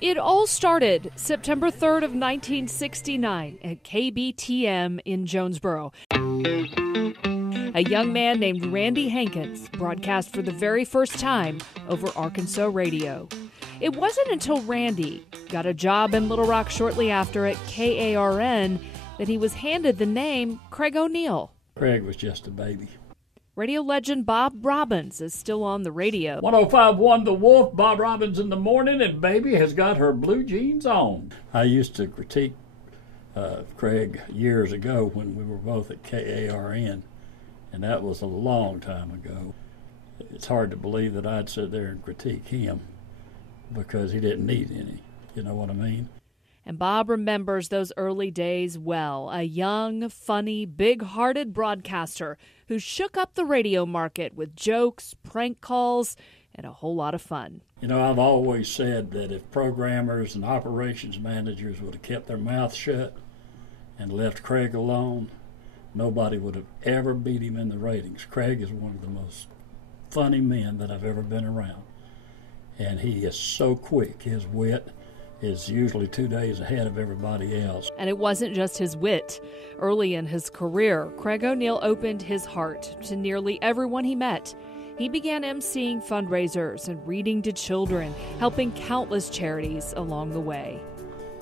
It all started September 3rd of 1969 at KBTM in Jonesboro. A young man named Randy Hankins broadcast for the very first time over Arkansas radio. It wasn't until Randy got a job in Little Rock shortly after at KARN that he was handed the name Craig O'Neill. Craig was just a baby. Radio legend Bob Robbins is still on the radio. 105.1 The Wolf, Bob Robbins in the morning, and baby has got her blue jeans on. I used to critique Craig years ago when we were both at KARN, and that was a long time ago. It's hard to believe that I'd sit there and critique him because he didn't need any. You know what I mean? And Bob remembers those early days well. A young, funny, big-hearted broadcaster who shook up the radio market with jokes, prank calls, and a whole lot of fun. You know, I've always said that if programmers and operations managers would have kept their mouths shut and left Craig alone, nobody would have ever beat him in the ratings. Craig is one of the most funny men that I've ever been around. And he is so quick. His wit is usually 2 days ahead of everybody else. And it wasn't just his wit. Early in his career, Craig O'Neill opened his heart to nearly everyone he met. He began emceeing fundraisers and reading to children, helping countless charities along the way.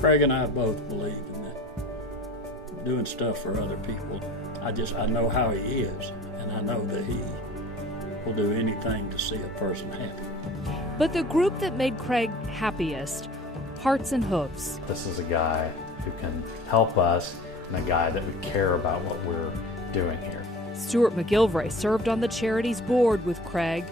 Craig and I both believe in that, doing stuff for other people. I know how he is, and I know that he will do anything to see a person happy. But the group that made Craig happiest, Hearts and Hooves. This is a guy who can help us and a guy that would care about what we're doing here. Stuart McGilvray served on the charity's board with Craig.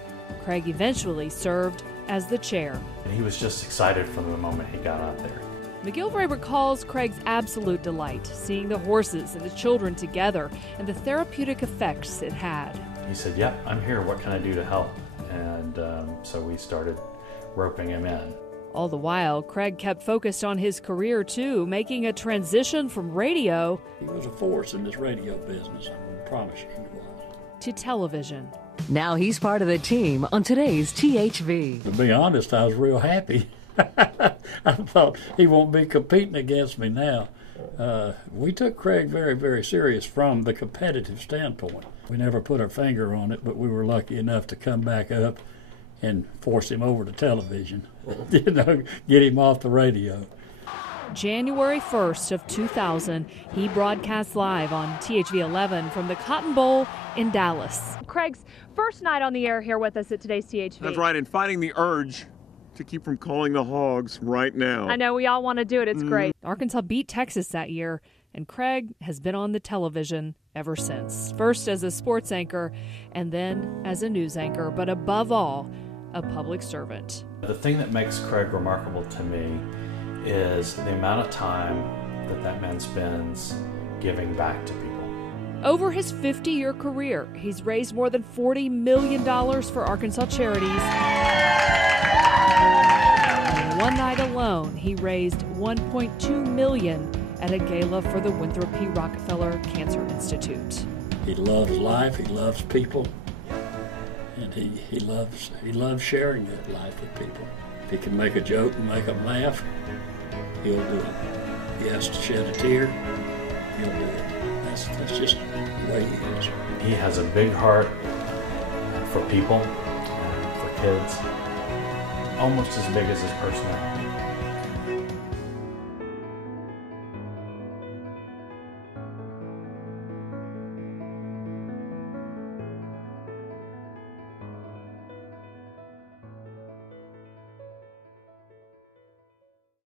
Craig eventually served as the chair. And he was just excited from the moment he got out there. McGilvray recalls Craig's absolute delight seeing the horses and the children together and the therapeutic effects it had. He said, "Yeah, I'm here. What can I do to help?" And so we started roping him in. All the while, Craig kept focused on his career, too, making a transition from radio... He was a force in this radio business, I promise you he was. ...to television. Now he's part of the team on today's THV. To be honest, I was real happy. I thought he won't be competing against me now. We took Craig very, very serious from the competitive standpoint. We never put our finger on it, but we were lucky enough to come back up and force him over to television, get him off the radio. January 1st of 2000, he broadcast live on THV 11 from the Cotton Bowl in Dallas. Craig's first night on the air here with us at today's THV. That's right, and fighting the urge to keep from calling the Hogs right now. I know, we all want to do it. It's great. Arkansas beat Texas that year, and Craig has been on the television ever since. First as a sports anchor, and then as a news anchor, but above all, a public servant. The thing that makes Craig remarkable to me is the amount of time that man spends giving back to people. Over his 50-year career, he's raised more than $40 million for Arkansas charities. In one night alone, he raised $1.2 million at a gala for the Winthrop P. Rockefeller Cancer Institute. He loves life, he loves people, and he loves sharing that life with people. If he can make a joke and make them laugh, he'll do it. If he has to shed a tear, he'll do it. That's just the way he is. He has a big heart for people, for kids, almost as big as his personality.